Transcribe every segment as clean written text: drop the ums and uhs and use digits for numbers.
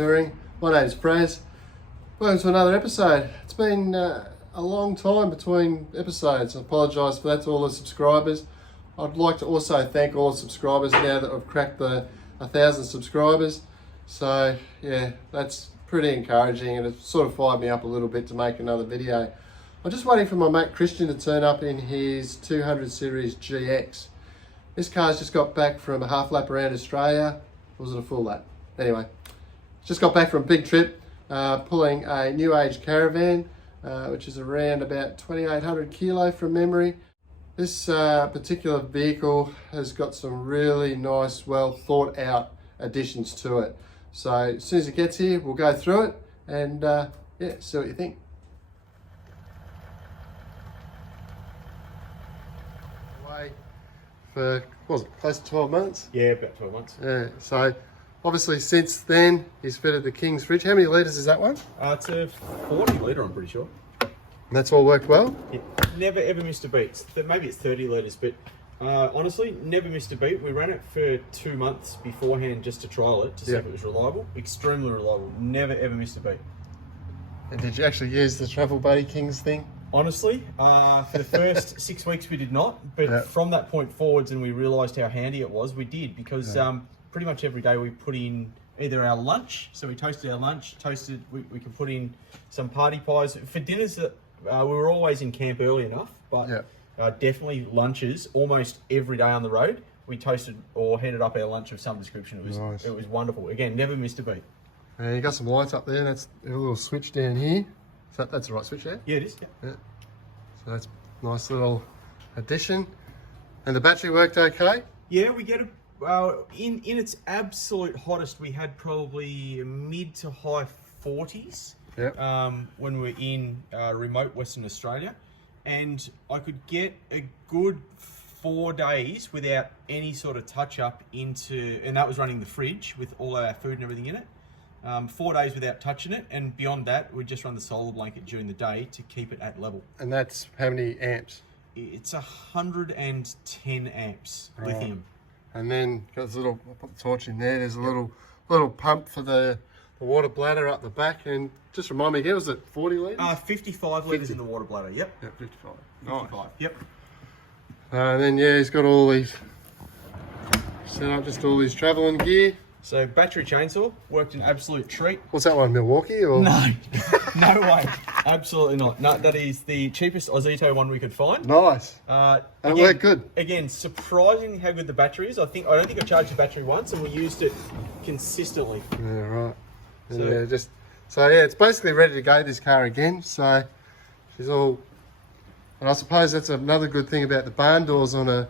Touring. My name's Fraz. Welcome to another episode. It's been a long time between episodes. I apologise for that to all the subscribers. I'd like to also thank all the subscribers now that I've cracked the 1,000 subscribers. So yeah, that's pretty encouraging, and it sort of fired me up a little bit to make another video. I'm just waiting for my mate Christian to turn up in his 200 Series GX. This car's just got back from a half lap around Australia. Or was it a full lap? Anyway, just got back from a big trip, pulling a new age caravan, which is around about 2,800 kilo from memory. This particular vehicle has got some really nice, well thought out additions to it. So as soon as it gets here, we'll go through it and yeah, see what you think. Away for, what was it, close to 12 months? Yeah, about 12 months. Yeah, so obviously since then he's fitted the King's fridge. How many litres is that one? It's a 40 litre, I'm pretty sure. And that's all worked well? Yeah. Never ever missed a beat. Maybe it's 30 litres, but honestly, never missed a beat. We ran it for 2 months beforehand just to trial it, to see if it was reliable. Extremely reliable. Never ever missed a beat. And did you actually use the Travel Buddy Kings thing? Honestly, for the first 6 weeks we did not, but from that point forwards and we realised how handy it was, we did, because pretty much every day we put in either our lunch, so we toasted our lunch, we can put in some party pies. For dinners, we were always in camp early enough, but definitely lunches, almost every day on the road, we toasted or heated up our lunch of some description. It was nice. It was wonderful. Again, never missed a beat. And you got some lights up there, that's a little switch down here. So that's the right switch there? Yeah, it is. Yeah. So that's a nice little addition. And the battery worked okay? Yeah, we get in its absolute hottest, we had probably mid to high 40s when we were in remote Western Australia. And I could get a good 4 days without any sort of touch up into, and that was running the fridge with all our food and everything in it. 4 days without touching it, and beyond that we just run the solar blanket during the day to keep it at level. And that's how many amps? It's 110 amps lithium. And then got this little, I'll put the torch in there, there's a little pump for the water bladder up the back. And just remind me again, was it 40 litres? 55 litres in the water bladder. Yep. Yeah, 55. 55. Nice. Yep. And then yeah, he's got all these set up, just all these travelling gear. So battery chainsaw worked an absolute treat. What's that one, Milwaukee or? No, no way, absolutely not. No, that is the cheapest Ozito one we could find. Nice. And it worked good. Again, surprising how good the battery is. I don't think I charged the battery once, and we used it consistently. Yeah, right. So yeah, it's basically ready to go, this car again. So she's all, and I suppose that's another good thing about the barn doors on a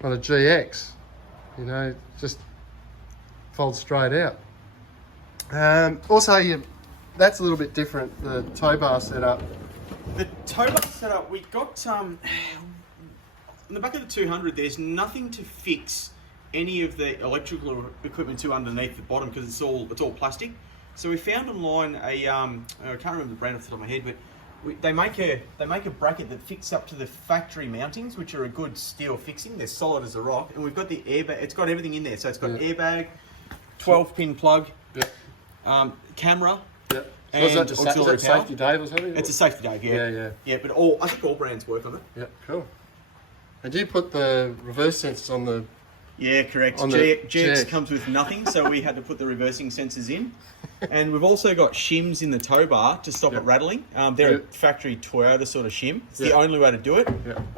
GX. You know, just folds straight out. Also, that's a little bit different, the tow bar setup. The tow bar setup, we got, on the back of the 200, there's nothing to fix any of the electrical equipment to underneath the bottom, because it's all plastic. So we found online I can't remember the brand off the top of my head, but they make a bracket that fixes up to the factory mountings, which are a good steel fixing. They're solid as a rock, and we've got the airbag. It's got everything in there, so it's got airbag, 12-pin plug, camera, and is that auxiliary power. Safety Dave or something? It's a Safety Dave, yeah. But I think all brands work on it. Yeah, cool. And you put the reverse sensors on the? Yeah, correct. GX comes with nothing, so we had to put the reversing sensors in. And we've also got shims in the tow bar to stop it rattling. They're a factory Toyota sort of shim. It's the only way to do it.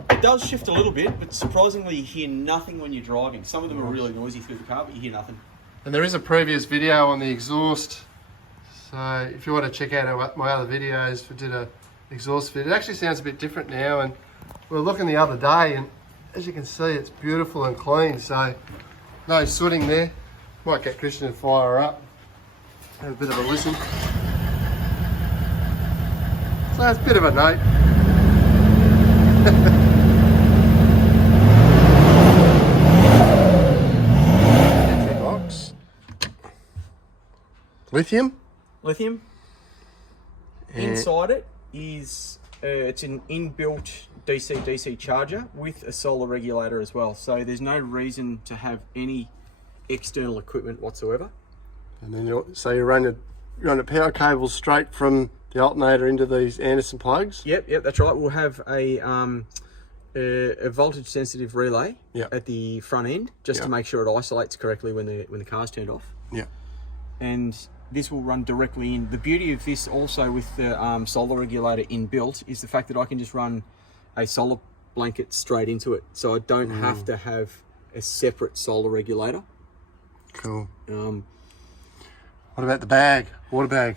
It does shift a little bit, but surprisingly you hear nothing when you're driving. Some of them are really noisy through the car, but you hear nothing. And there is a previous video on the exhaust, so if you want to check out my other videos, we did an exhaust fit. It actually sounds a bit different now, and we were looking the other day, and as you can see, it's beautiful and clean, so no sooting there. Might get Christian to fire her up, have a bit of a listen. So that's a bit of a note. Lithium? Lithium. Inside it is, it's an inbuilt DC-DC charger with a solar regulator as well. So there's no reason to have any external equipment whatsoever. And then you run run a power cable straight from the alternator into these Anderson plugs. Yep, that's right. We'll have a voltage sensitive relay at the front end just to make sure it isolates correctly when the car's turned off. Yeah. And this will run directly in. The beauty of this also with the solar regulator inbuilt is the fact that I can just run a solar blanket straight into it. So I don't have to have a separate solar regulator. Cool. What about the bag? Water bag?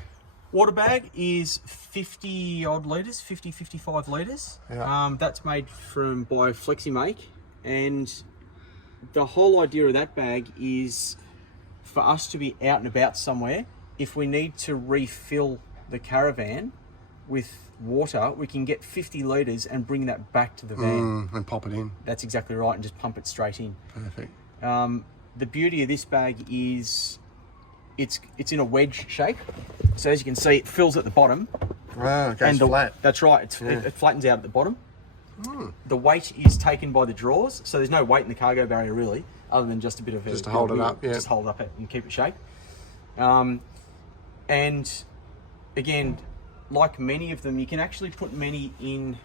Water bag is 50 odd litres, 55 litres. Yeah. That's made by FlexiMake, and the whole idea of that bag is for us to be out and about somewhere. If we need to refill the caravan with water, we can get 50 litres and bring that back to the van. And pop it in. That's exactly right, and just pump it straight in. Perfect. The beauty of this bag is it's in a wedge shape. So as you can see, it fills at the bottom. Wow, it goes flat. That's right, it flattens out at the bottom. The weight is taken by the drawers, so there's no weight in the cargo barrier really, other than just a bit of just to hold it up. Yeah. Just hold up and keep it shape. And again, like many of them, you can actually put many in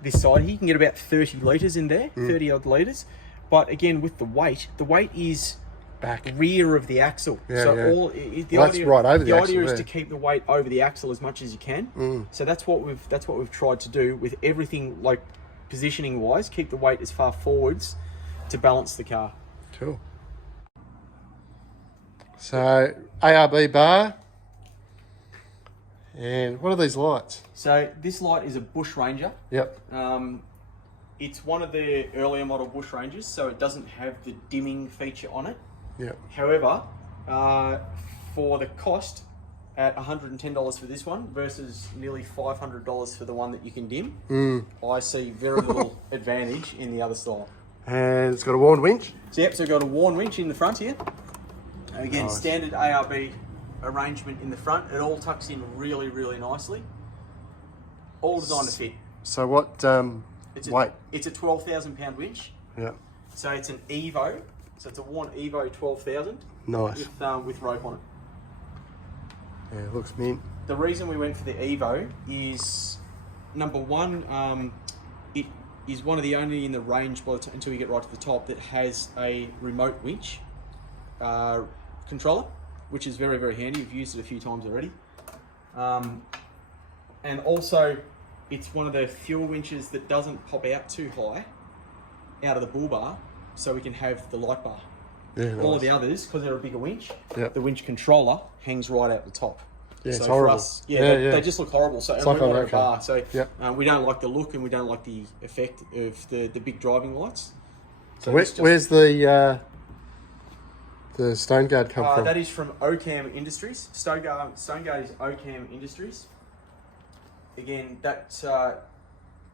this side here. You can get about 30 litres in there, 30 odd litres. But again, with the weight is back rear of the axle. Yeah, so yeah. The idea, right over the axle, idea is to keep the weight over the axle as much as you can. So that's what we've tried to do with everything, like positioning wise, keep the weight as far forwards to balance the car. Cool. So ARB bar. And what are these lights? So this light is a Bush Ranger. Yep. It's one of the earlier model Bush Rangers, so it doesn't have the dimming feature on it. Yep. However, for the cost at $110 for this one versus nearly $500 for the one that you can dim, I see very little advantage in the other style. And it's got a worn winch? So yep, so we've got a worn winch in the front here. And again, nice. Standard ARB arrangement in the front. It all tucks in really, really nicely. All designed to fit. So what weight? It's a 12,000 pound winch. Yeah. So it's an Evo. So it's a worn Evo 12,000. Nice. With rope on it. Yeah, it looks mint. The reason we went for the Evo is, number one, it is one of the only in the range until you get right to the top that has a remote winch controller, which is very, very handy. We've used it a few times already. And also, it's one of the fuel winches that doesn't pop out too high out of the bull bar, so we can have the light bar. Yeah, nice. All of the others, because they're a bigger winch, Yep. the winch controller hangs right out the top. Yeah, so it's for horrible. us, they just look horrible. So it's and like we're on not a that bar, so Yep. we don't like the look and we don't like the effect of the big driving lights. So where's the stone guard come from? That is from Ocam Industries. Stone guard is Ocam Industries. Again, that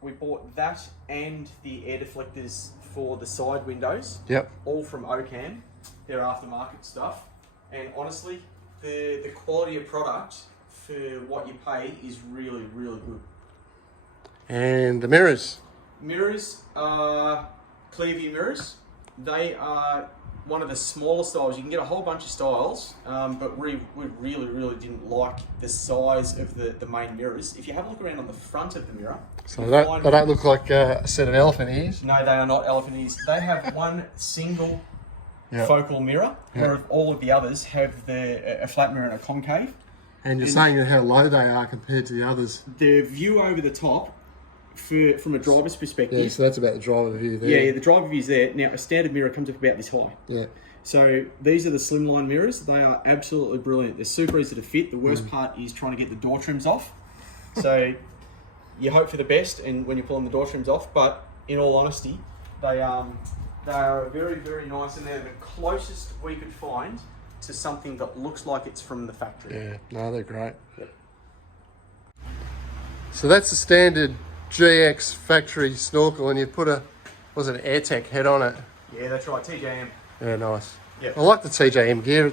we bought that and the air deflectors for the side windows. Yep. All from Ocam. They're aftermarket stuff, and honestly, the quality of product for what you pay is really, really good. And the mirrors? Mirrors are Clearview mirrors. They are one of the smaller styles. You can get a whole bunch of styles, but we really, really didn't like the size of the main mirrors. If you have a look around on the front of the mirror... So they don't look like a set of elephant ears? No, they are not elephant ears. They have one single focal mirror, where all of the others have a flat mirror and a concave. And you're saying how low they are compared to the others? The view over the top, from a driver's perspective... Yeah, so that's about the driver view there. Yeah, the driver view's there. Now, a standard mirror comes up about this high. Yeah. So these are the slimline mirrors. They are absolutely brilliant. They're super easy to fit. The worst part is trying to get the door trims off. So you hope for the best and when you're pulling the door trims off, but in all honesty, they are very, very nice, and they're the closest we could find to something that looks like it's from the factory. Yeah, no, they're great. Yep. So that's the standard GX factory snorkel, and you put an AirTech head on it. Yeah, that's right, TJM. Yeah, nice. Yep. I like the TJM gear.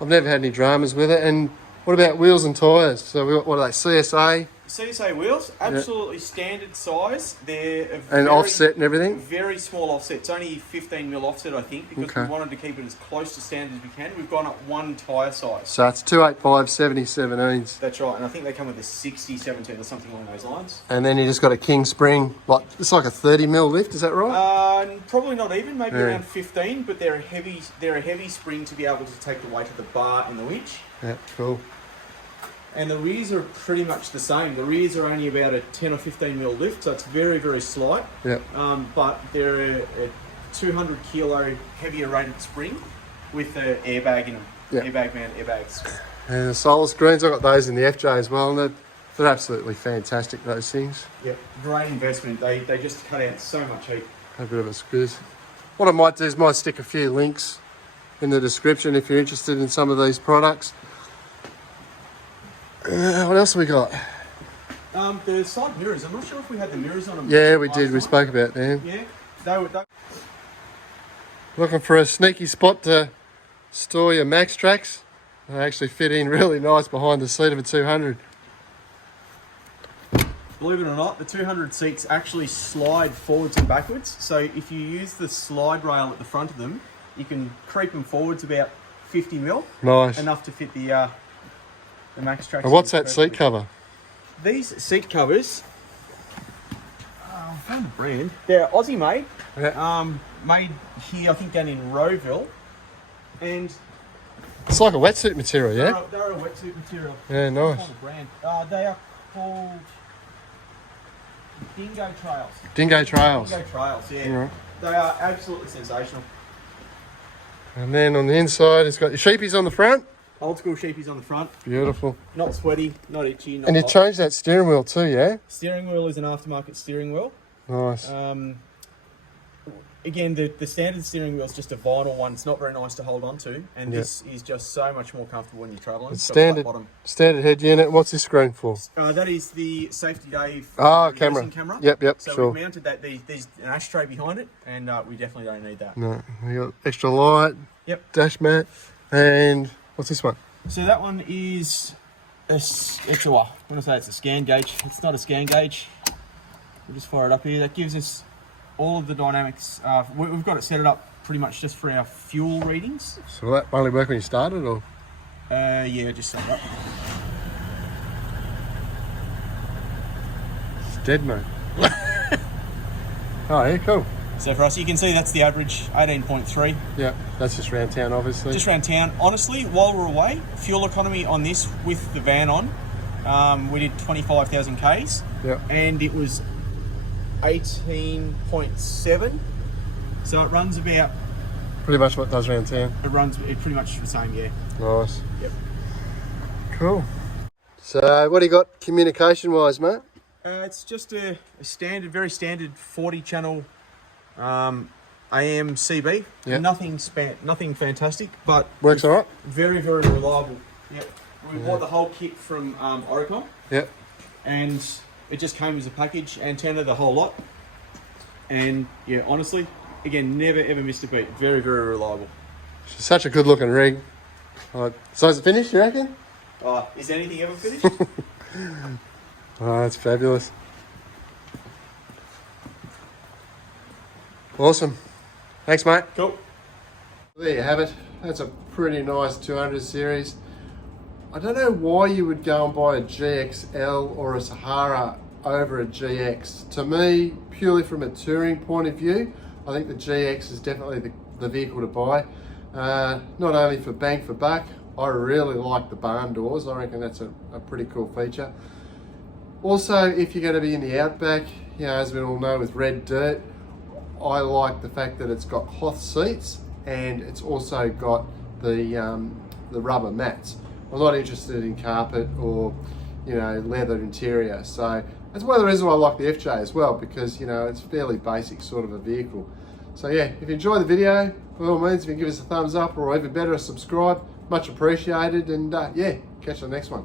I've never had any dramas with it. And what about wheels and tyres? So what are they, CSA? CSA wheels, absolutely standard size. They're And offset and everything? Very small offset. It's only 15mm offset, I think, because we wanted to keep it as close to standard as we can. We've gone up one tyre size. So it's 285 70 17s. That's right, and I think they come with a 60 17 or something along those lines. And then you just got a king spring, like it's like a 30mm lift, is that right? Probably not even, maybe around 15, but they're a heavy spring to be able to take the weight of the bar in the winch. Yeah, cool. And the rears are pretty much the same. The rears are only about a 10 or 15mm lift, so it's very, very slight. Yeah. But they're a 200 kilo heavier rated spring with an airbag in them. Yeah. Airbag mounted airbags. And the solar screens, I've got those in the FJ as well, and they're absolutely fantastic, those things. Yep, great investment. They just cut out so much heat. A bit of a squiz. What I might do is might stick a few links in the description if you're interested in some of these products. What else have we got? The side mirrors, I'm not sure if we had the mirrors on them. Yeah, we did. We spoke about them. Yeah, they were. Looking for a sneaky spot to store your Max Tracks. They actually fit in really nice behind the seat of a 200. Believe it or not, the 200 seats actually slide forwards and backwards. So if you use the slide rail at the front of them, you can creep them forwards about 50mm. Nice. Enough to fit the Max Tracks. And what's that seat cover? These seat covers, I found the brand. They're Aussie made. Yeah. Made here, I think, down in Rowville. And It's like a wetsuit material, yeah? they're a wetsuit material. Yeah, nice. The brand. They are called Dingo Trails. Dingo Trails. Dingo Trails, yeah. Right. They are absolutely sensational. And then on the inside, it's got your sheepies on the front. Old school sheepies on the front. Beautiful. Not sweaty, not itchy, not And you hot. changed that steering wheel too, yeah? Steering wheel is an aftermarket steering wheel. Nice. Again, the standard steering wheel is just a vinyl one. It's not very nice to hold on to. And this is just so much more comfortable when you're travelling. It's got a flat standard, bottom. standard head unit. What's this screen for? That is the Safety Dave camera. camera. Yep, So sure. we've mounted that. There's an ashtray behind it, and we definitely don't need that. No, you got extra light. Yep. Dash mat. And what's this one? So that one is I'm going to say it's a scan gauge. It's not a scan gauge. We'll just fire it up here. That gives us all of the dynamics. We've got it set it up pretty much just for our fuel readings. So will that only work when you start it, or? Yeah, just set it up. It's dead mode. Oh, yeah, cool. So for us, you can see that's the average 18.3. Yeah, that's just around town, obviously. Just around town. Honestly, while we're away, fuel economy on this with the van on, we did 25,000 Ks. Yeah. And it was 18.7. So it runs about... Pretty much what it does around town. It runs pretty much the same, yeah. Nice. Yep. Cool. So what do you got communication-wise, mate? It's just a standard, very standard 40-channel AM CB. Yep. Nothing fantastic, but Works all right? very, very reliable. Yep. We bought the whole kit from Oricon. Yep. And it just came as a package, antenna, the whole lot. And yeah, honestly, again, never ever missed a beat. Very, very reliable. It's such a good looking rig. So is it finished, you reckon? Is anything ever finished? Oh, that's fabulous. Awesome. Thanks, mate. Cool. There you have it. That's a pretty nice 200 series. I don't know why you would go and buy a GXL or a Sahara over a GX. To me, purely from a touring point of view, I think the GX is definitely the vehicle to buy. Not only for bang for buck, I really like the barn doors. I reckon that's a pretty cool feature. Also, if you're going to be in the outback, you know, as we all know with red dirt, I like the fact that it's got cloth seats and it's also got the rubber mats. I'm not interested in carpet or, you know, leather interior. So that's one of the reasons why I like the FJ as well, because, you know, it's fairly basic sort of a vehicle. So yeah, if you enjoy the video, by all means, if you can give us a thumbs up or even better, a subscribe, much appreciated. And yeah, catch you on the next one.